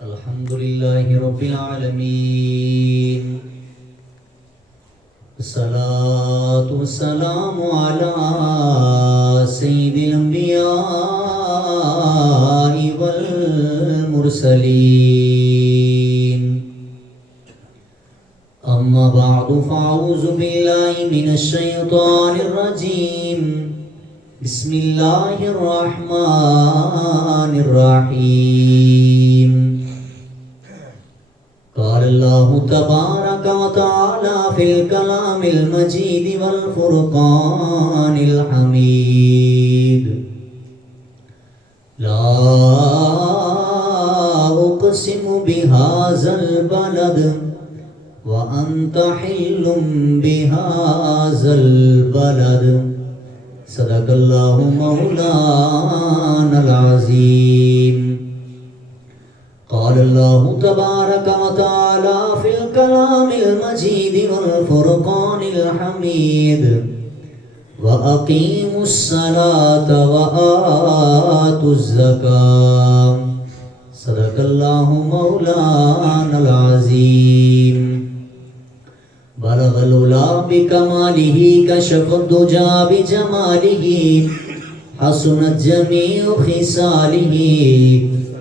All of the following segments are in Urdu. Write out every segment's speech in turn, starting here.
الحمد لله رب العالمين الصلاة والسلام على سيد الأنبياء والمرسلين أما بعد فأعوذ بالله من الشيطان الرجيم بسم الله الرحمن الرحيم قال الله تبارك وتعالى في الكلام المجيد والفرقان الحميد لا أقسم بهذا البلد وأنت حل بهذا البلد صدق الله مولانا العظيم قال الله تبارك وتعالى في الكلام المجيد والفرقان الحميد وأقيموا الصلاة وآتوا الزكاة صدق الله مولانا العظيم بلغ العلا بكماله كشف الدجى بجماله حسنت جميع خصاله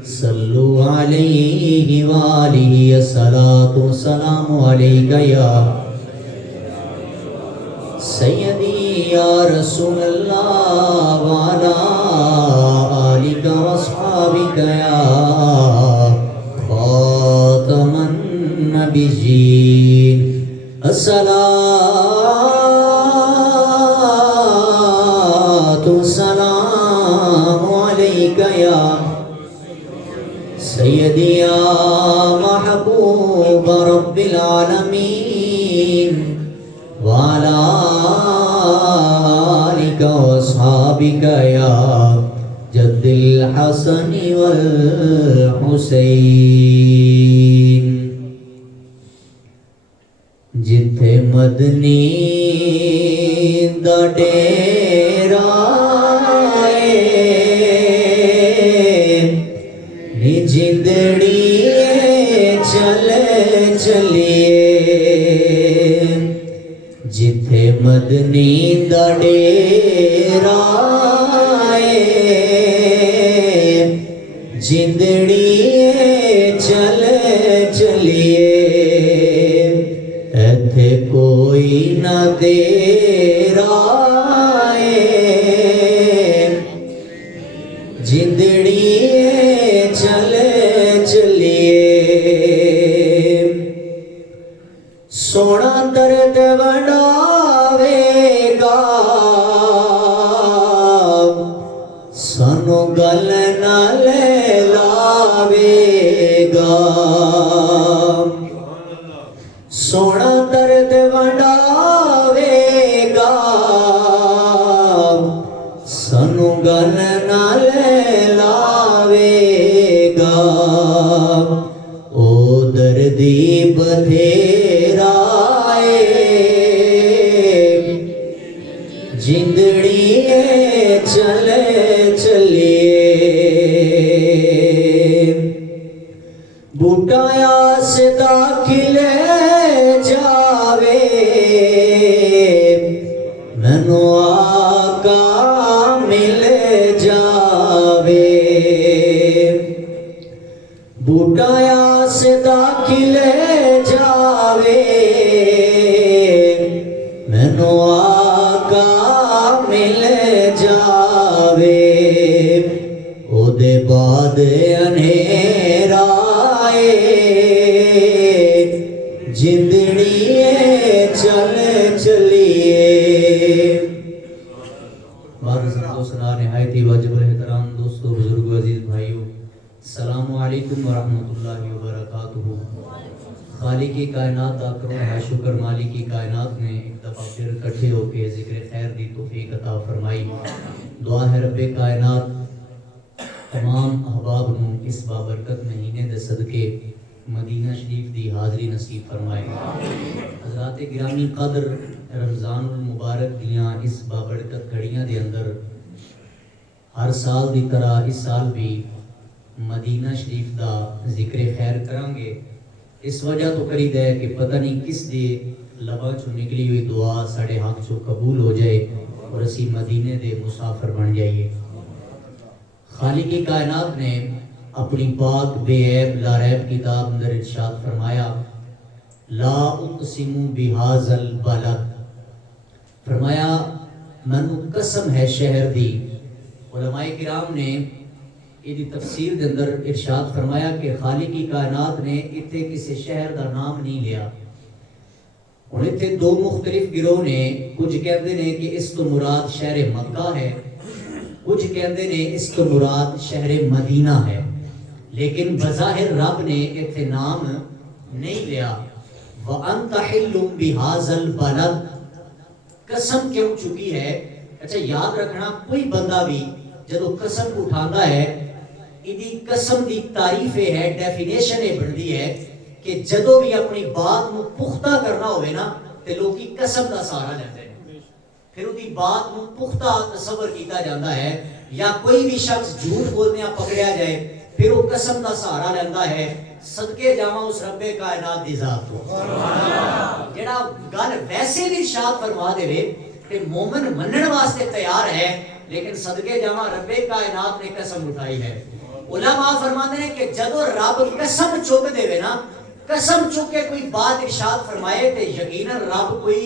صلوا عليه وآله الصلاة والسلام عليك يا سيدي يا رسول الله وعلى آلك وأصحابك يا خاتم النبيين الصلاة والسلام عليك يا سيدي يا محبوب رب العالمين وعلى آلك وأصحابك يا جد الحسن والحسين جتھے مدنی دا ڈیرا نی جندڑی چلے چلیے جتھے مدنی دا ڈیرا جندڑی چلے چلیے ایتھے کوئی نہ تیرا جندڑی چلے چلیے سونا درد وڈاوے گا سانو گل نال لاوے گا سونا درد وڈاوے گا سانو گل نال لاوے گا او دردی بتھیرا جندڑی چلے چلیے بوٹایا سے داخلے جاوے مینو آقا مل جاوے بوٹایا سے داخلے جاوے مینو آقا مل جاوے او دے بعد انھیرا جندڑی چل چلیے بارہ سنتو سنا نہایت ہی واجب الاحترام دوستو بزرگ عزیز بھائیو السلام علیکم ورحمۃ اللہ وبرکاتہ خالق کی کائنات آکروں ہے شکر مالک کی کائنات نے ایک دفعہ پھر کٹھے ہو کے ذکر خیر دی توفیق عطا فرمائی دعا ہے رب کائنات تمام احباب نوں اس بابرکت مہینے دے صدقے مدینہ شریف دی حاضری نصیب فرمائے حضرات گرامی قدر رمضان المبارک دیاں اس بابرکت گھڑیاں دے اندر ہر سال دی طرح اس سال بھی مدینہ شریف دا ذکر خیر کریں گے. اس وجہ تو کرید ہے کہ پتہ نہیں کس دے لبا چو نکلی ہوئی دعا ساڑھے حق چو قبول ہو جائے اور اسی مدینے دے مسافر بن جائیے. خالق کائنات نے اپنی پاک بے عیب لا ریب کتاب اندر ارشاد فرمایا لا اقسم بہذا البلد. فرمایا منو قسم ہے شہر دی. علماء کرام نے یہ تفسیر دے اندر ارشاد فرمایا کہ خالق کائنات نے اتنے کسی شہر دا نام نہیں لیا. اور اتنے دو مختلف گروہ نے کچھ کہتے ہیں کہ اس تو مراد شہر مکہ ہے, کچھ کہتے ہیں اس تو مراد شہر مدینہ ہے, لیکن بظاہر رب نے اتنے نام نہیں لیا. وَأَنْتَ حِلٌّ بِهَذَا الْبَلَدِ. قسم کیوں چکی ہے؟ اچھا یاد رکھنا کوئی بندہ بھی جدو قسم اٹھانا ہے ایدی قسم دی تعریف ہے, ڈیفینیشن ہے بندی ہے کہ جدو بھی اپنی بات نو پختہ کرنا ہوئے نا تے لوگی قسم دا سہارا لیتے ہیں, پھر اُدی بات نو پختہ تصور کیتا جاتا ہے. یا کوئی بھی شخص جھوٹ بولنے پکڑیا جائے پھر وہ قسم دا سہارا لیتا ہے. صدقے جاواں اس رب کائنات دی ذات کو جڑا گل ویسے بھی ارشاد فرما دے وے تے مومن منن واسطے تیار ہے, لیکن صدقے جاواں رب کائنات نے قسم اٹھائی ہے. علماء فرماتے ہیں کہ جدو رب قسم چک دے وے نا, قسم چک کے کوئی بات ارشاد فرمائے تے یقیناً رب کوئی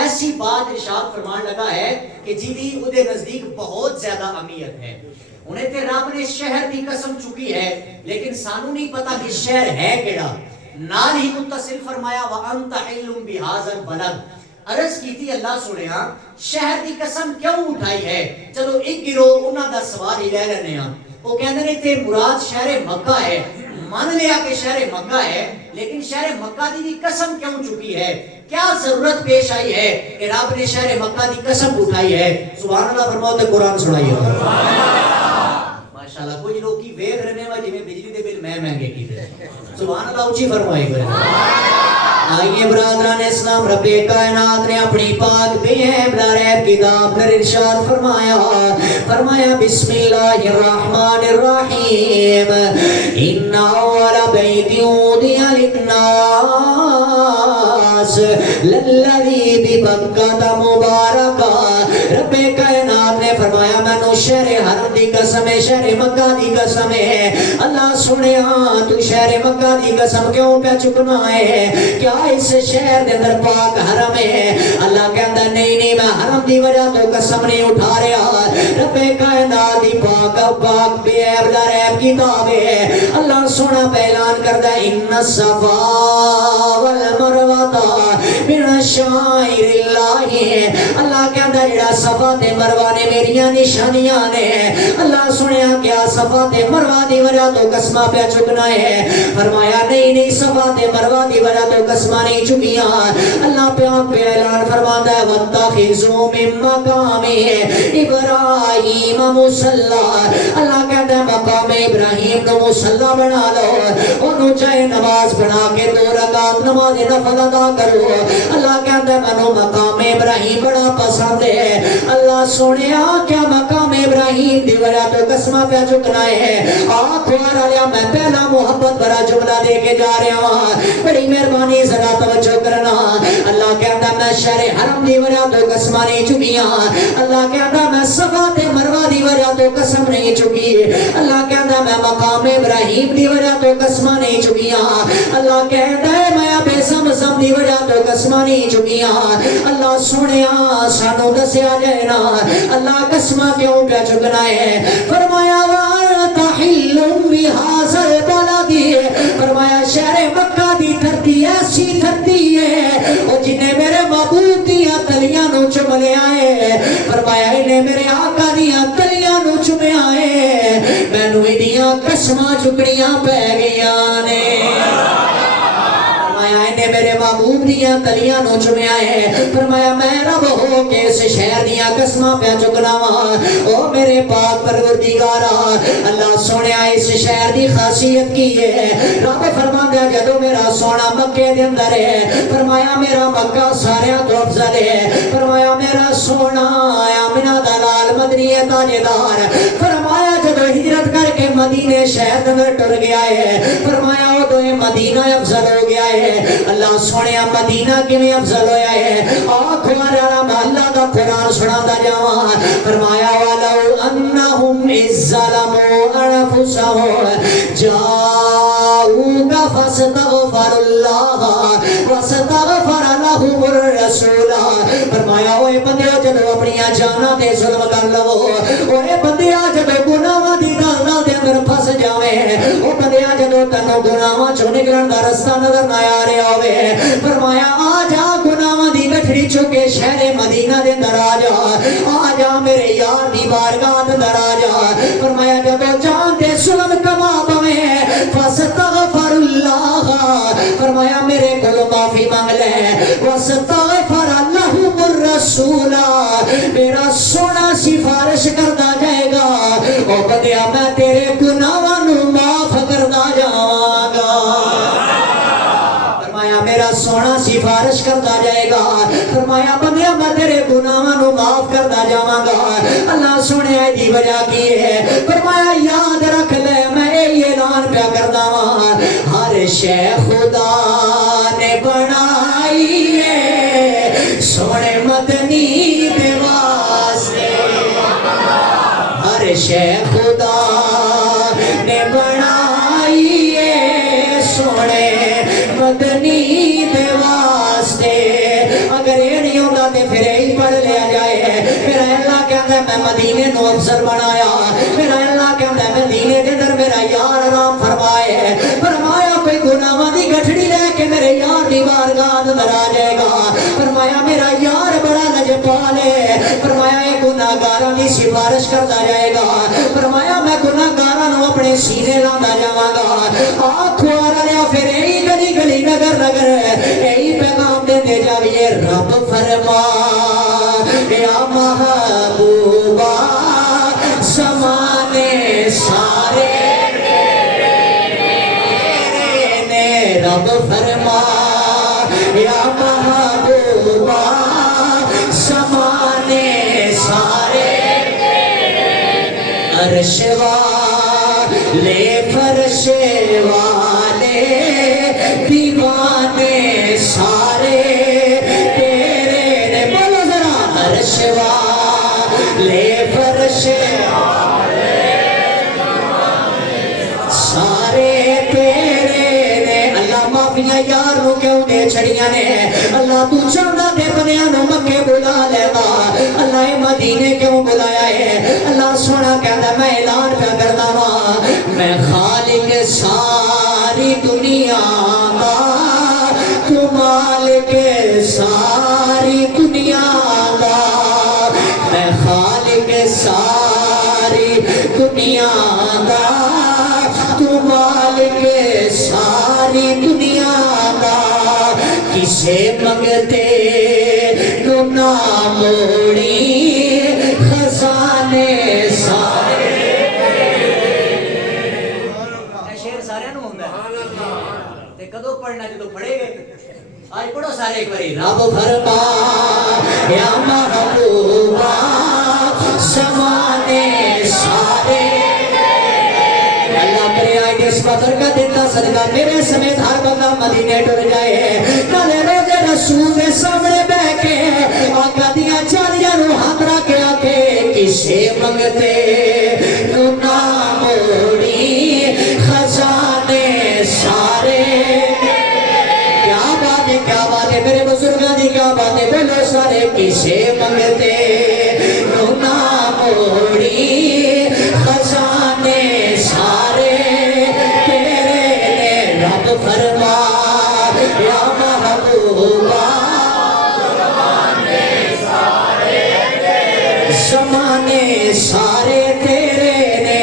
ایسی بات ارشاد فرمان لگا ہے کہ جیدی اودے نزدیک بہت زیادہ اہمیت ہے. انہیں تے رب نے شہر دی قسم چکی ہے, لیکن سانو نہیں پتا کہ شہر ہے کیڑا. نال ہی متصل فرمایا وَأَنْتَ حِلٌّ بِهَذَا الْبَلَدِ. عرض کی تھی اللہ سنیا شہر دی قسم کیوں اٹھائی ہے؟ چلو ایک گروہ انہاں دا سوال ہی لے لینے ہیں. وہ کہتے ہیں تے مراد شہر مکہ ہے, مان لیا کہ شہر مکہ ہے, لیکن شہر مکہ دی قسم کیوں چکی ہے؟ کیا ضرورت پیش آئی ہے کہ رب نے شہر مکہ دی قسم اٹھائی ہے؟ سبحان اللہ فرماؤ تے قرآن سنائیے. ماشاءاللہ کچھ لوگ کی ویکھ رہنے وا جویں بجلی دے بل میں مہنگے کیتے. سبحان اللہ اونچی فرمائی کرے. آئیے برادران اسلام, رب کائنات نے اپنی پاک بے عیب لا ریب کتاب میں ارشاد فرمایا بسم اللہ الرحمن الرحیم ان اول بیت وضع للناس للذی ببکۃ مبارکہ. رب کائنات نے فرمایا میں شہر حرم دی قسم ہے, شہر مکہ دی قسم ہے. اللہ سنیا تو شہر مکہ دی قسم کیوں پہ چکنا ہے؟ کیا اس شہر دے اندر پاک حرم ہے؟ اللہ کہندا نہیں میں حرم دی وجہ تو قسم نہیں اٹھا رہا. رب کائنات دی پاک بے عیب لا ریب کتاب ہے. اللہ سونا اعلان کردا ان الصفا والمروہ من شعائر اللہ. اللہ کہندا جڑا صفا تے مروہ نے میریاں نشانیاں نے. اللہ سنیا کیا صفا تے مروہ دی وجہ تو قسمہ پہ چکنا ہے؟ فرمایا نہیں صفا تے مروہ دی وجہ تو قسمہ نہیں چکیاں. اللہ پاک پہ اعلان فرماتا ہے وَاتَّخِذُوا مِن مَّقَامِ إِبْرَاهِيمَ مُصَلًّى. اللہ کہتا ہے مقام ابراہیم کو مصلی بنا لو, انہوں چاہے نماز بنا کے 2 رکعت نماز نفل ادا کرو. اللہ کہتا ہے منو مقام ابراہیم بڑا پسند ہے. اللہ سنیا کیا مقام ابراہیم دی وجہ تو قسمہ پہ چکنا ہے؟ آخوار آلیا میں پہلا محبت برا جملہ دے کے جا رہا ہوں, بڑی مہربانی ذرا توجہ کرنا. اللہ کہتا میں شہر حرم دی وجہ تو قسمہ نہیں چکیاں. اللہ کہتا میں صفا تے مروہ دی وجہ تو قسم نہیں چکی. اللہ کہتا میں مقام ابراہیم دی وجہ تو قسمہ نہیں چکیاں. اللہ کہتا ہے میں بے زمزم دی وجہ تو قسمہ نہیں چکیاں. اللہ سنیا سانو دسیا جائے نا اللہ قسمہ کیوں پہ چکنا ہے؟ فرمایا وَأَنْتَ حِلٌّ بِهَذَا الْبَلَدِ. فرمایا شہر مکہ دی دھرتی ایسی دھرتی ہے اور جنہیں میرے محبوب دیاں تلیاں نو چم لیا ہے. فرمایا انہیں میرے آقا دیاں تلیاں نو چمیا ہے, میں نو دیاں قسمہ چکڑیاں پہ گیاں نے. انہیں میرے محبوب دیاں تلیاں نو چمیا ہے. فرمایا میں رب ہو کے اس شہر دیاں قسمہ پہ چکنا وا او میرے پاک پروردگارا. اللہ سنیا اس شہر دی خاصیت کی ہے. رب فرماندا جدو میرا سونا مکے دے اندر ہے, فرمایا میرا مکہ ساریاں تو افضل ہے. فرمایا میرا سونا آمنہ دا لال مدنی تاجدار. فرمایا جب ہجرت کر کے مدینے شہر نظر ٹر گیا ہے فرمایا وہ تو مدینہ افضل ہو گیا ہے اللہ سونے مدینہ کیویں افضل ہویا ہے آنکھ مارا اللہ دا قرآن سنا دا جاواں فرمایا ولو انہم اذ ظلموا انفسهم جاؤوک فاستغفر اللہ واستغفر لهم الرسول فرمایا اوے بندیو جدو اپنی جاناں تے ظلم کر لو اوے بندیا جدو گناہاں دی دلدل دے اندر پھس جاویں او بندیا جدو تینوں گناہاں چوں نکلن دا رستہ نظر نہ آ رہا ہوے فرمایا آ جا گناہاں دی گٹھڑی چکے شہر مدینہ دے اندر آ جا میرے یار دی بارگاہ دے اندر آ جا فرمایا جدو جان تے ظلم کما پویں فاستغفر اللہ فرمایا میرے کول معافی مانگ لے واستغفر لهم الرسول میرا سونا سفارش کردا جائے گا او بندیا میں تیرے گناہاں نو معاف کردا جاواں گا فرمایا میرا سونا سفارش کردا جائے گا فرمایا بندیا میں تیرے گناہاں نو معاف کردا جاواں گا اللہ سونے دی وجہ کی ہے فرمایا یاد رکھ لے میں یہ اعلان پیا کردا ہاں ہر شے خدا نے بنائی ہے سونے مدنی دے واسطے ہر شے خدا نے بنائی ہے سونے مدنی دے واسطے اگر یہ نہیں ہوتا تے پھر ہی پڑھ لیا جائے میرا اللہ کہتا ہے میں مدینے نو افضل بنایا میرا اللہ کہتا ہے مدینے دے اندر میرا یار آرام فرمائے فرمایا کوئی گناہاں دی گٹھڑی لے کے میرے یار دی بارگاہ اندر آ جائے گا فرمایا میرا یار بڑا لجپال ہے فرمایا یہ گناہگاراں دی سفارش کرتا جائے گا فرمایا میں گناہگاراں نو اپنے سینے لاندا جاواں گا آکھوارا لیا پھر یہی گلی گلی نگر نگر یہی پیغام دیندے جاویے رب فرما یا محبوبہ زمانے سارے رب فرما یا محبوبہ زمانے سارے عرش والے فرش والے دیوانے سارے تیرے نے بولو ذرا عرش والے فرش سارے تیرے نے اللہ معافیاں یار نو کیوں دے چھڑیاں نے اللہ تو چاہتا دے بنیاں نو مکے بلا لے گا اللہ مدینے کیوں بلایا ہے اللہ سونا کہتا میں اعلان پہ کرتا ہوں میں خالق ساری دنیا کا تو مالک ساری دنیا کا میں خالق ساری دنیا کا تو مالک ساری دنیا کا کسے منگتے نو نہ موڑی خزانے سارے شیر سارے نو ہوندا ہے تے کدو پڑھنا جدو پڑھے گئے آج پڑھو سارے ایک باری رب فرما یا محبوبہ زمانے سارے اللہ کرے آئے اس پتھر کا دیتا صدقہ میرے سمیت ہر بندہ مدینے ٹر جائے نالے روزے رسول دے سامنے بہ کے آقا دیا چالیاں نو ہاتھ رکھے آکے کسے منگتے نو نہ موڑی خزانے سارے کیا بات ہے میرے بزرگاں دی کیا بات ہے بولو سارے کسے منگتے نو نہ موڑی خزانے سارے تیرے نے رب فرما یا محبوبہ زمانے سارے تیرے نے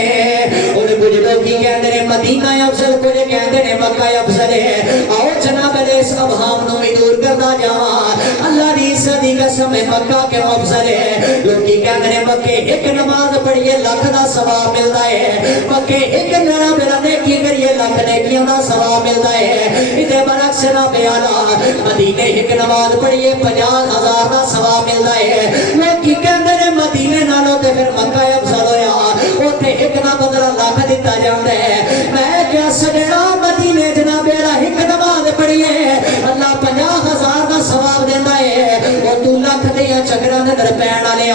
اور کچھ لوگ ہی کہتے ہیں مدینہ افضل کچھ کہتے ہیں مکہ افضل ہے آؤ جناب علیہ ابہام نو بھی دور کرتا جاواں اللہ دی صدی قسم مکہ کے افضل ہے لوگ ہی کہتے ہیں مکے ایک نماز پڑھیے لاکھ دا ثواب ملتا ہے مکے ایک نرا میرا نیکی کریے لاکھ نیکیوں دا ثواب ملتا ہے ادھے برعکس نہ بیالا مدینے ایک نماز پڑھیے 50,000 دا ثواب ملتا ہے لوگ ہی کہتے ہیں نے مدینے نالوں تے پھر مکہ افضل ہویا اوتھے ایک نہ 15 لاکھ دتا جاندا ہے میں کیا سجنا مدینے جناب والا ایک نماز پڑھیے اللہ 50,000 دا ثواب دیندا ہے او تو لکھ دیاں چکراں دے اندر پین والے آ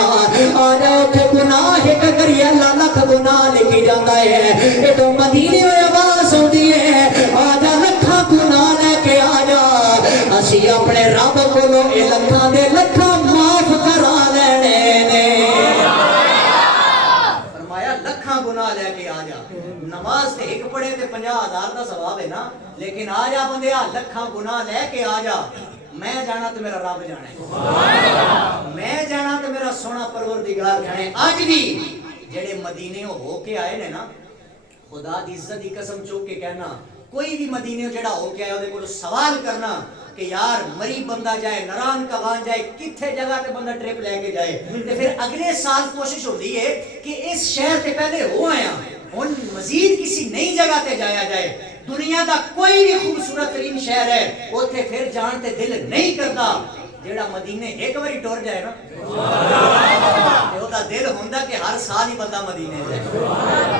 جا اوتھے گناہ ایک کریے اللہ لکھ گناہ لکھی جاندا ہے اے تو مدینے ہوئے آواز ہوندی ہے آ جا لکھاں گناہ لے کے آ جا اسی اپنے رب کولوں اے لکھاں دے لکھاں معاف کرا لینے نے فرمایا لکھاں گناہ لے کے آ جا نماز تے ایک پڑھے تے 50,000 دا ثواب ہے نا لیکن آ جا بندیا لکھاں گناہ لے کے آ جا میں جانا تو میرا رب جانے میں جانا تو میرا سونا پروردگار جانے آج بھی جڑے مدینے ہو کے آئے نے نا خدا دی عزت دی قسم چوک کے کہنا کوئی بھی مدینے جڑا ہو کے آئے وہ کو سوال کرنا کہ یار مری بندہ جائے نران کبان جائے کتھے جگہ تے بندہ ٹرپ لے کے جائے تے پھر اگلے سال کوشش ہوتی ہے کہ اس شہر تے پہلے ہو آیا ہن مزید کسی نئی جگہ تے جایا جائے دنیا دا کوئی بھی خوبصورت ترین شہر ہے اوتھے پھر جان تے دل نہیں کرتا جیڑا مدینے ایک باری ٹور جائے نا تے او دا دل ہوندا کہ ہر سال ہی بندہ مدینے جائے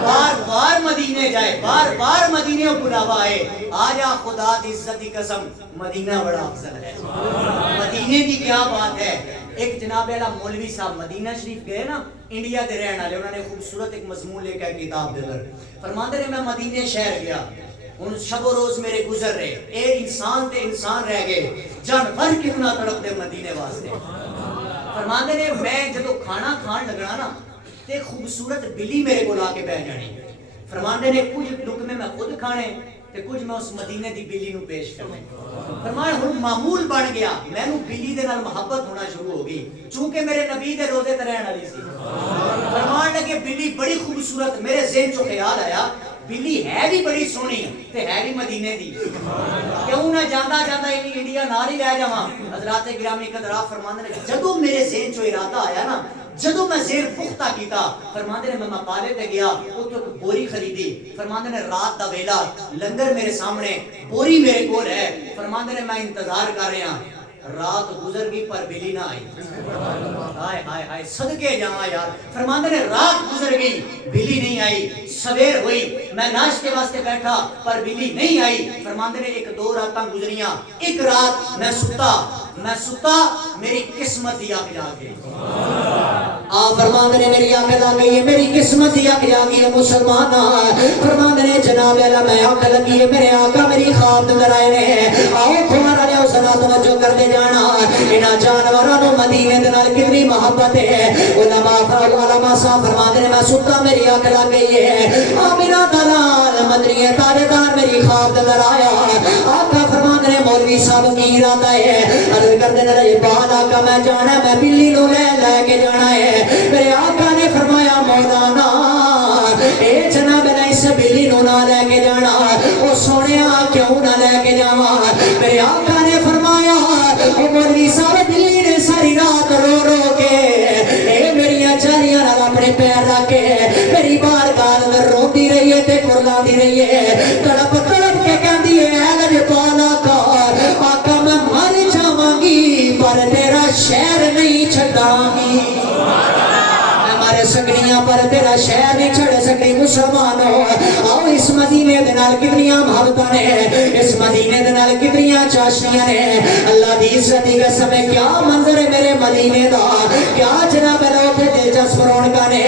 بار بار مدینے جائے بار بار مدینے او بلاوا آئے آ جا خدا دی عزت دی قسم مدینہ بڑا افضل ہے مدینے کی کیا بات ہے ایک جناب والا مولوی صاحب مدینہ شریف گئے نا انڈیا دے رہن والے انہوں نے خوبصورت ایک مضمون لے کے کتاب دے در فرماندے نے میں مدینے شہر گیا ان شب و روز میرے گزر رہے اے انسان تے انسان رہ گئے جانور کتنا تڑپ دے مدینے واسطے فرماندے نے میں جدو کھانا کھان لگنا نا تے خوبصورت بلی میرے کو لا کے بیٹھ جانی فرماندے نے کچھ لقمے میں خود کھانے تے کچھ میں اس مدینے دی بلی نو پیش کرنے فرمایا ہن معمول بن گیا میں نو بلی دے نال محبت ہونا شروع ہو گئی چونکہ میرے نبی دے روزے تے رہن والی سی فرمان لگے بلی بڑی خوبصورت میرے ذہن چوں خیال آیا بلی ہے بھی بڑی سونی تے ہے بھی مدینے دی کیوں نہ جاندا جاندا انڈیا نال ہی لے جاواں حضرات گرامی قدرا فرماندے نے جدوں میرے ذہن چوں ارادہ آیا نا جدوں میں ذہن پختہ کیتا فرماندے نے میں مقالے تے گیا اوتھے ایک بوری خریدی فرماندے نے رات دا ویلا لنگر میرے سامنے بوری میرے کول ہے فرماندے نے میں انتظار کر رہا رات گزر گئی پر بلی نہ آئی ہائے ہائے ہائے صدقے جاواں یار فرماندے نے رات گزر گئی بلی نہیں آئی سویر ہوئی میں ناشتے واسطے بیٹھا پر بلی نہیں آئی فرماندے نے ایک دو راتاں گزریاں ایک رات میں ستا میری قسمت دی آنکھ جاگ گئی فرماندے نے میری آنکھ لگ گئی ہے میری قسمت دی آنکھ جاگ گئی ہے مسلمان فرماندے نے جناب اللہ میں آنکھ لگی ہے میرے آقا میری خواب نظر آئے نے آؤ تمہارا لے سنا توجہ کر دے جانا انہاں جانوراں نو مدینے دے نال کتنی محبت ہے علماء صاحب فرماندے نے میں ستا میری آنکھ لگ گئی ہے آمینہ دلال مدنی تاجدار میری خواب نظر آیا آقا فرماندے نے مولوی صاحب کی ارادہ ہے عرض کر دینا یہ بات آقا میں جانا ہے میں بلی نو لے کے جانا ہے میرے آقا نے فرمایا مولانا اے جناب نے اس بلی نو نہ لے کے جانا او سونیا کیوں نہ لے کے جاواں میرے آقا نے فرمایا او مولوی صاحب بلی نے ساری رات رو رو کے اے میریاں چالیاں نال اپنے پیر رکھ کے میری بارگاہ اندر روندی رہی ہے تے کرلاندی رہی ہے تڑپ تڑپ کے کہندی ہے اے لجپالا کا آقا میں مر جاواں گی پر تیرا شہر نہیں چھڈاں گی ہمارے سگڑیاں پر تیرا شہر نہیں چھڑ سکتی مسلمانوں آؤ اس مدینے دے نال کتنیاں محبتاں نے اس مدینے دے نال کتنیاں چاشنیاں نے اللہ دی عزت دی قسم ہے کیا منظر ہے میرے مدینے دا کیا جناب لوٹے دلچسپ رونقاں نے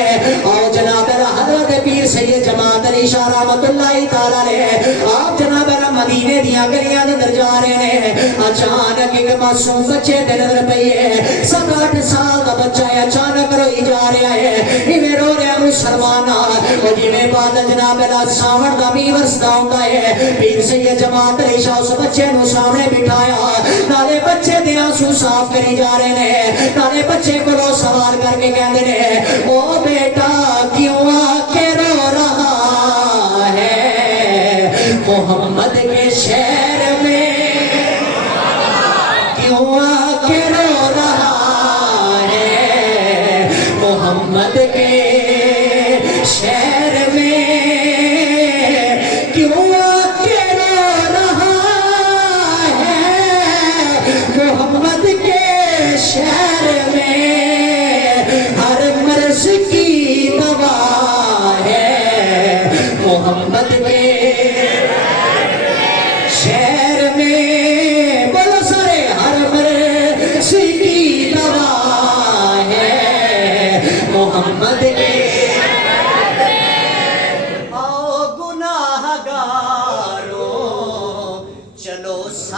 آؤ جناب حضرت پیر سید جماعت علی شاہ رحمت اللہ تعالی علیہ آپ جناب مدینے دیاں گلیاں دے اندر جا رہے ہیں اچانک ایک معصوم بچے دے نظر پئی ہے 7-8 سال دا بچہ ہے اچانک روئی جا رہا ہے ایویں رو رہا مسلمانا او جویں بعد جناب ساون دا میہ ورسدا ہوندا ہے پیر سید جماعت علی شاہ اس بچے نو سامنے بٹھایا نالے بچے دے آنسو صاف کری جا رہے نے نالے بچے کولوں سوال کر کے کہندے نے او بیٹا کیوں آ کے رو رہا ہے محمد کے شہر میں کیوں آ کے رو رہا ہے محمد کے شہر میں کیوں آ کے رو رہا ہے محمد کے شہر میں ہر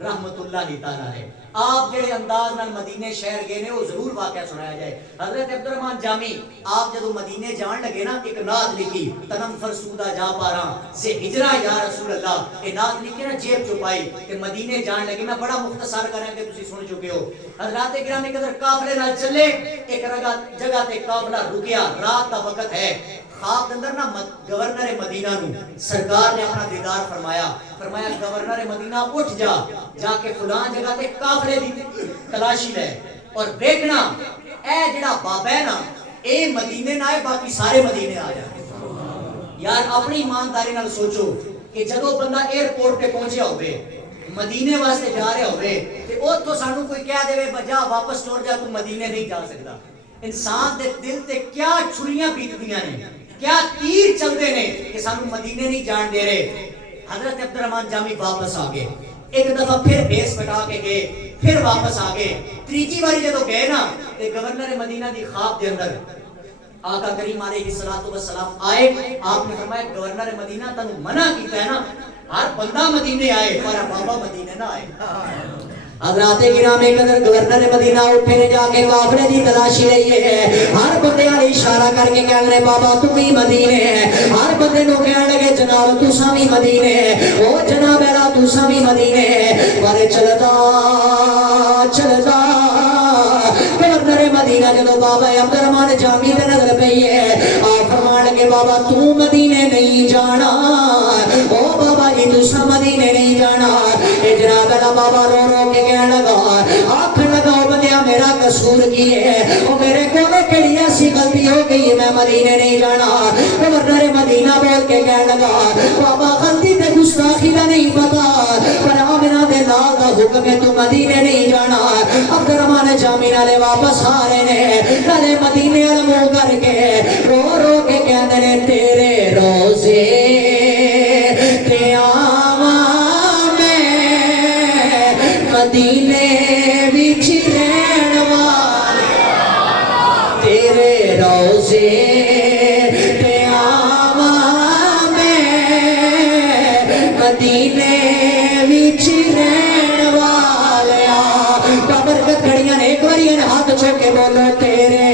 رحمت اللہ تعالی علیہ. آپ جڑے انداز نال مدینے شہر گئے نے وہ ضرور واقعہ سنایا جائے. حضرت عبد الرحمن جامی آپ جدو مدینے جان لگے نا ایک نعت لکھی تنم فرسودہ جا پاراں سے ہجرہ یا رسول اللہ. یہ نعت لکھی نا جیب چھپائی کہ مدینے جان لگے. میں بڑا مختصر کریں کہ تسی سن چکے ہو. حضرات گرامی قدر قافلے نال چلے ایک جگہ تے قافلہ رکیا رات دا وقت ہے. خواب اندر نا گورنر مدینہ نو سرکار نے اپنا دیدار فرمایا. فرمایا گورنر مدینہ اٹھ جا کے فلان جگہ تے قافلے دی تلاشی لے اور دیکھنا اے جڑا بابا ہے نا اے مدینے نہ آئے باقی سارے مدینے آ جائیں. یار اپنی ایمانداری نال سوچو کہ جدو بندہ ایئرپورٹ پہ پہنچیا ہوئے مدینے واسطے جا رہے ہوئے تے اوتھوں سانو کوئی کہہ دے بجا واپس ٹور جا تو مدینے نہیں جا سکتا. انسان دے دل تے کیا چھریاں بیتدیاں نے کیا تیر چلتے نے کہ سانو مدینے نہیں جان دے رہے. حضرت عبد الرحمن جامی واپس آ گئے. ایک دفعہ پھر بیس بٹا کے گئے پھر واپس آ گئے. تیجی باری جدو گئے نا تے گورنر مدینہ دی خواب دے اندر آقا کریم علیہ الصلوۃ والسلام آئے. آپ نے فرمایا گورنر مدینہ تنو منع کیتا ہے نا ہر بندہ مدینے آئے پر بابا مدینے نہ آئے. حضرات گرامی قدر گورنر مدینہ اٹھے نے جا کے قافلے دی تلاشی لئی ہے. ہر بندے علی اشارہ کر کے کہنے لگے بابا تم بھی مدینے ہے. ہر بندے نو کہنے لگے جناب تساں بھی مدینے ہے. او جناب الا تساں بھی مدینے ہے. پر چلدا گورنر مدینہ جدو بابا عبد الرحمن جامی دے نظر پئی ہے آپ فرمان لگے بابا تو مدینے نہیں جانا. او بابا جی تساں مدینے نہیں جانا. اے جناب الا بابا رو رو کے کہنے لگا آکھن لگا او بندیا میرا قصور کی ہے او میرے کولوں کیڑی ایسی غلطی ہو گئی میں مدینے نہیں جانا. گورنر مدینہ بول کے کہنے لگا بابا غلطی تے گستاخی دا نہیں پتا پر آمنہ دے لال دا حکم ہے تو مدینے نہیں جانا. عبد الرحمن جامی نالے واپس آ رہے نے نالے مدینے علمو کر کے رو رو کے کہنے نے تیرے روزے تے آواں میں مدینے وچ رہن والے تیرے روزے تے آواں میں مدینے وچ رہن والیا. برکت کھڑیاں نے ایک باری ہاتھ چھو کے بولو تیرے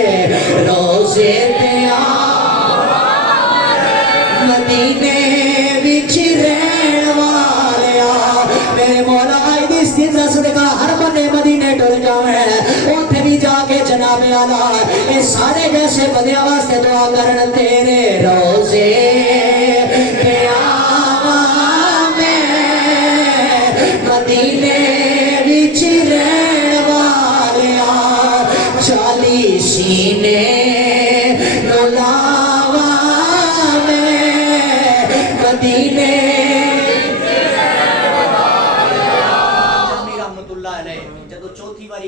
روزے تے آواں مدینے وچ رہن والیا. میرے مولا آئی دی استیزہ صدقہ ہر بندے مدینے ٹر جاویں اوتھے بھی جا کے جناب اعلیٰ اے سارے جیسے بندیاں واسطے دعا کرن تیرے روزے تے آواں میں مدینے وچ رہن والیا. چالی سینے نو لاواں میں مدینے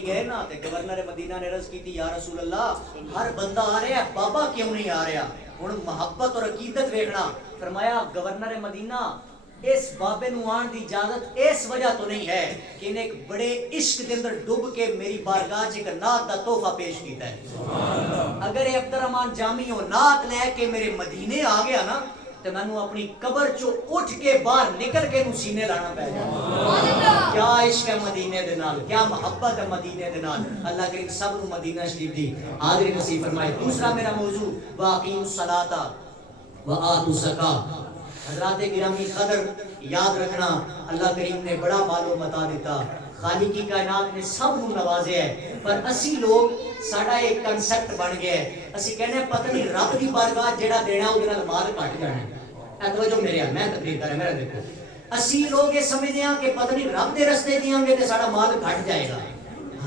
گئے نا تے گورنر مدینہ نے عرض کی تھی یا رسول اللہ ہر بندہ آ رہا ہے بابا کیوں نہیں آ رہا. ہن محبت اور عقیدت ویکھنا. فرمایا گورنر مدینہ اس بابے نو آن دی اجازت اس وجہ تو نہیں ہے کہ انہیں ایک بڑے عشق دے اندر ڈوب کے میری بارگاہ چ ایک نعت دا تحفہ پیش کیتا ہے. اگر اے عبد الرحمن جامی ہو نعت لے کے میرے مدینے آ گیا نا تے مینوں اپنی قبر چو اٹھ کے باہر نکل کے نو سینے لانا پے جائے. کیا عشق ہے مدینے دے نال کیا محبت ہے مدینے دے نال. اللہ کریم سب نو مدینہ شریف دی حاضری نصیب فرمائے. دوسرا میرا موضوع واقیم الصلاۃ وآتوا الزکاۃ. حضرات گرامی قدر یاد رکھنا اللہ کریم نے بڑا مال و متا دیتا. خالق کی کائنات نے سب نو نوازے ہے پر اسی لوگ ساڈا ایک کنسپٹ بن گیا ہے. اسی کہنے پتہ نہیں رب دی بارگاہ جڑا دینا او نال مال کٹ جانا ہے. توجہ میرے میں تقریر کر رہا میرا دیکھو اسی لوگ یہ سمجھتے ہیں کہ پتہ نہیں رب دے رستے دیاں گے تے ساڈا مال گھٹ جائے گا.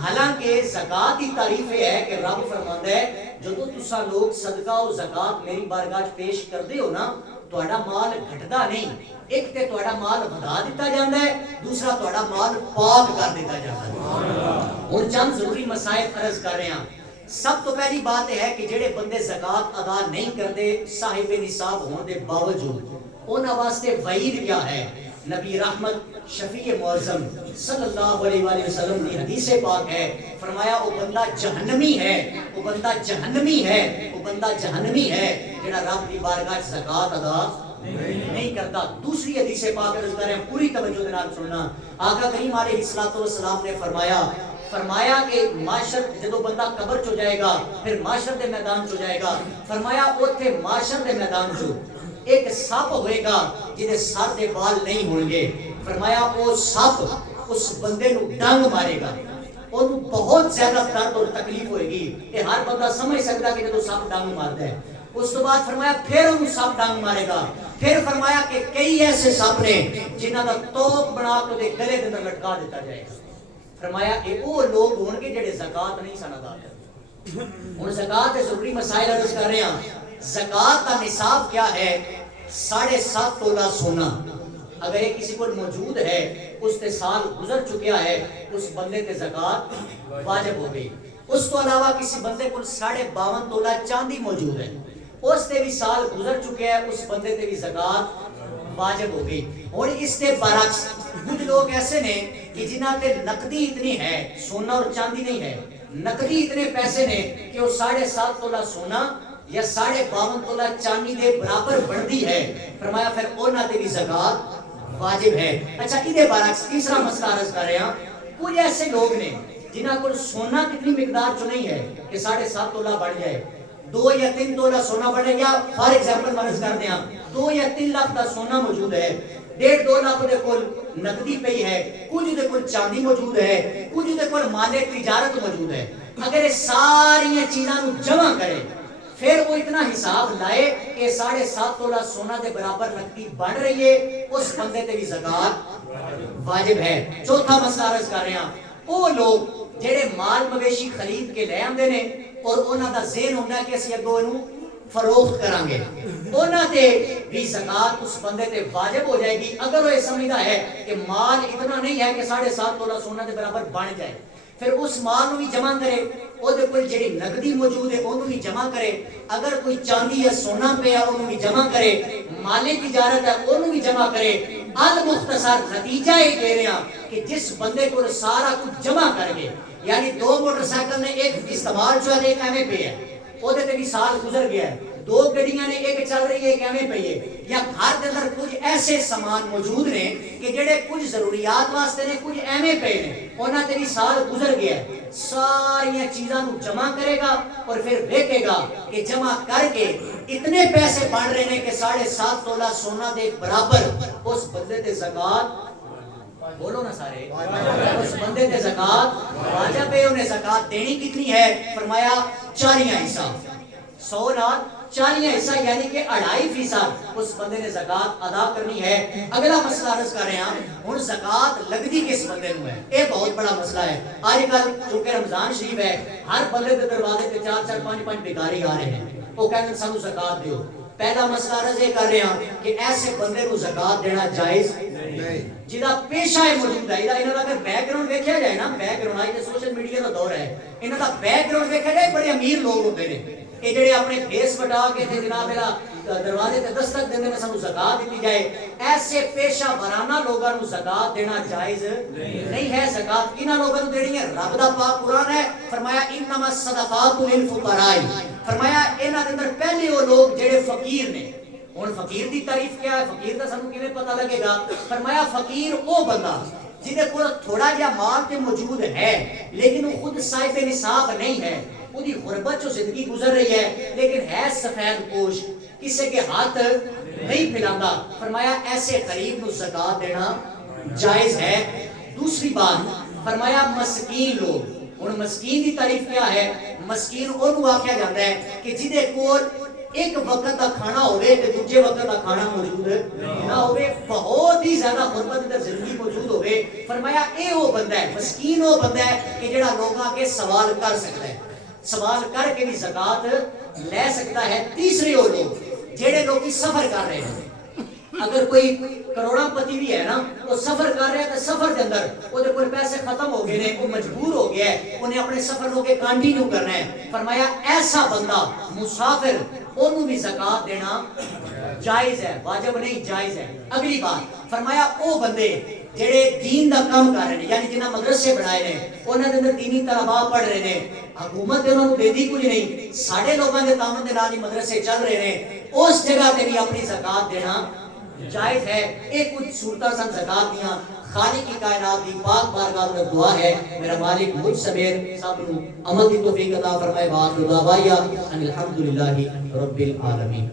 حالانکہ زکات کی تعریف یہ ہے کہ رب فرماندا ہے جدوں تساں لوگ صدقہ و زکات میری بارگاہ پیش کردے ہو نا تہاڈا مال گھٹدا نہیں. ایک تے تہاڈا مال ودا دیتا جاندا ہے دوسرا تہاڈا مال پاک کر دیتا جاندا ہے. اور چند ضروری مسائل عرض کر رہے ہیں. سب تو پہلی بات یہ ہے کہ جڑے بندے زکات ادا نہیں کرتے صاحب نصاب ہونے دے باوجود انہاں واسطے وعید کیا ہے. نبی رحمت شفیع معظم صلی اللہ علیہ وآلہ وسلم کی حدیث پاک ہے فرمایا وہ بندہ جہنمی ہے وہ بندہ جہنمی ہے وہ بندہ جہنمی ہے جڑا رب کی بارگاہ زکات ادا نہیں کرتا. دوسری حدیث پاک عرض کریں پوری توجہ کے نال سننا. آقا کریم علیہ السلام نے فرمایا کہ معاشر جدو بندہ قبر چو جائے گا پھر معاشر دے میدان چو جائے گا. فرمایا اوتھے معاشر دے میدان چو ایک سپ ہوئے گا جدے سر دے بال نہیں ہوں گے. فرمایا وہ سپ اس بندے نو ڈنگ مارے گا, انہوں بہت زیادہ درد اور تکلیف ہوئے گی. یہ ہر بندہ سمجھ سکتا کہ جدو سپ ڈنگ مارتا ہے. اس تو بعد فرمایا پھر انہوں سپ ڈنگ مارے گا. پھر فرمایا کہ کئی ایسے سپ نے جنہاں دا توپ بنا کے دے گلے دے اندر لٹکا دیتا جائے گا. فرمایا اے وہ لوگ ہون گے جڑے زکات نہیں سن ادا کرتے. ہن زکات دے ضروری مسائل عرض کر رہے ہیں. زکات کا نصاب کیا ہے؟ 7.5 تولہ سونا. اگر ایک کسی کو موجود ہے, اس تے سال گزر چکیا ہے, اس بندے تے زکات واجب ہو گئی. اس کو علاوہ کسی بندے کو 52.5 تولہ چاندی موجود ہے, اس تے بھی سال گزر چکے ہیں, اس بندے تے بھی زکات واجب ہو گئی. اور اس کے برعکس کچھ لوگ ایسے نے کہ جنہاں تے نقدی اتنی ہے, سونا اور چاندی نہیں ہے, نقدی اتنے پیسے نے کہ وہ 7.5 تولہ سونا یا 52.5 تولہ چاندی دے برابر بڑھتی ہے. فرمایا پھر انہاں تے بھی زکات واجب ہے. اچھا ادھے برعکس تیسرا مسئلہ عرض کر رہے ہیں. کچھ ایسے لوگ نے جنہاں کو سونا کتنی مقدار چ نہیں ہے کہ 7.5 تولہ بڑھ جائے, 2 یا 3 تولہ سونا بڑھے گا. فار ایگزامپل عرض کر دیں 2 یا 3 لاکھ کا سونا موجود ہے, 1.5-2 لاکھ دے کول نقدی پئی ہے, کچھ دے کول چاندی موجود ہے, کچھ دے کول مال تجارت موجود ہے. اگر یہ ساری چیزاں جمع کرے پھر وہ اتنا حساب لائے کہ 7.5 تولہ سونا دے برابر نقدی بڑھ رہی ہے, اس بندے تے بھی زکات واجب ہے. چوتھا مسئلہ عرض کر رہے ہیں. وہ لوگ جڑے مال مویشی خرید کے لے آندے نے اور انہاں دا ذہن ہوندا کہ اسی اگوں اینو فروخت کریں گے, انہاں تے بھی زکات اس بندے تے واجب ہو جائے گی. اگر وہ یہ سمجھدا ہے کہ مال اتنا نہیں ہے کہ 7.5 تولہ سونا دے برابر بن جائے, پھر اس مال نو بھی جمع کرے, او دے کوئی جڑی نقدی موجود ہے اونوں بھی جمع کرے, اگر کوئی چاندی یا سونا پیا اونوں بھی جمع کرے, مال تجارت ہے اونوں بھی جمع کرے. المختصر نتیجہ یہ دے رہے ہیں کہ جس بندے کو سارا کچھ جمع کر گئے, یعنی 2 موٹر سائیکل نے ایک استعمال جو ہے ایک ایویں پہ ہے, وہ دے بھی سال گزر گیا ہے, 2 گڈیاں نے ایک چل رہی ہے ایک ایویں پہ ہے, یا گھر کے اندر کچھ ایسے سامان موجود نے کہ جڑے کچھ ضروریات واسطے نے کچھ ایویں پہ نے, انہاں تے بھی سال گزر گیا ہے. ساری چیزاں نو جمع کرے گا اور پھر دیکھے گا کہ جمع کر کے اتنے پیسے بن رہے ہیں کہ 7.5 تولہ سونا دے برابر اس بندے تے زکات, بولو نا سارے, اس بندے تے زکات واجب ہے. انہیں زکات دینی کتنی ہے؟ فرمایا 40 حصہ, 100 نال 40 حصہ یعنی کہ 2.5% اس بندے نے زکات ادا کرنی ہے. اگلا مسئلہ عرض کر رہے ہیں. ہن زکات لگدی کس بندے نو ہے؟ یہ بہت بڑا مسئلہ ہے. آج کل چونکہ رمضان شریف ہے, ہر بندے دے دروازے تے 4-4 5-5 بھکاری آ رہے ہیں, وہ کہتے ہیں سانو زکات دیو. پہلا مسئلہ عرض یہ کر رہے ہیں کہ ایسے بندے کو زکات دینا جائز نہیں. جدا پیشہ ہے موجود ہے, انہاں دا اگر بیک گراؤنڈ دیکھا جائے نا, بیک گراؤنڈ آج سوشل میڈیا کا دور ہے, انہاں دا بیک گراؤنڈ دیکھا جائے بڑے امیر لوگ ہوتے ہیں. یہ جڑے اپنے فیس بٹا کے جناب دروازے تے دستک دیندے نے سانو زکات دیتی جائے, ایسے پیشہ ورانہ لوگاں نو زکات دینا جائز نہیں ہے. زکات انہاں لوگاں نو دینی ہے. رب دا پاک قرآن ہے, فرمایا انما الصدقات للفقراء, فرمایا انہاں دے اندر پہلے وہ لوگ جڑے فقیر نے. ہن فقیر دی تعریف کیا ہے؟ فقیر دا سانو کیویں پتہ لگے گا؟ فرمایا فقیر وہ بندہ جہدے کول تھوڑا جہا مال تے موجود ہے لیکن وہ خود صاحب نصاب نہیں ہے, وہی غربت جو زندگی گزر رہی ہے لیکن ہے سفید پوش, کسی کے ہاتھ نہیں پھیلاتا. فرمایا ایسے غریب نو زکات دینا جائز ہے. دوسری بات فرمایا مسکین لوگ. ہن مسکین دی تعریف کیا ہے؟ مسکین اونوں آکھیا جاندا ہے کہ جہدے کول ایک وقت دا کھانا ہوئے تے دوجے وقت دا کھانا موجود نہ ہوئے, بہت ہی زیادہ غربت در زندگی موجود ہوئے. فرمایا اے وہ بندہ ہے, مسکین وہ بندہ ہے کہ جڑا لوگاں کے سوال کر سکتا ہے, سوال کر کے بھی زکات لے سکتا ہے. تیسرے وہ لوگ جڑے لوگ سفر کر رہے ہیں, اگر کوئی کروڑا پتی بھی ہے نا, وہ سفر کر رہا ہے تو سفر کے اندر وہ کوئی پیسے ختم ہو گئے ہیں, وہ مجبور ہو گیا ہے, انہیں اپنے سفر کو کنٹینیو کرنا ہے. فرمایا ایسا بندہ مسافر انہوں بھی زکات دینا جائز ہے, واجب نہیں جائز ہے. اگلی بات فرمایا او بندے جڑے دین دا کام کر رہے ہیں, یعنی جنہاں مدرسے بنائے ہیں, انہاں دے اندر دینی طلباء پڑھ رہے ہیں, حکومت انہاں نوں دے دی کچھ نہیں, ساڈے لوگاں دے تعاون دے نال ہی مدرسے چل رہے ہیں, اس جگہ تے بھی اپنی زکات دینا جائز ہے. ایک کچھ صورتاں سن زکات دیاں خالق کی کائنات دی پاک بارگاہ میں دعا ہے میرا مالک مجھ سمیت سب نو عمل دی توفیق عطا فرمائے. واخر دعوایا ان الحمدللہ رب العالمین.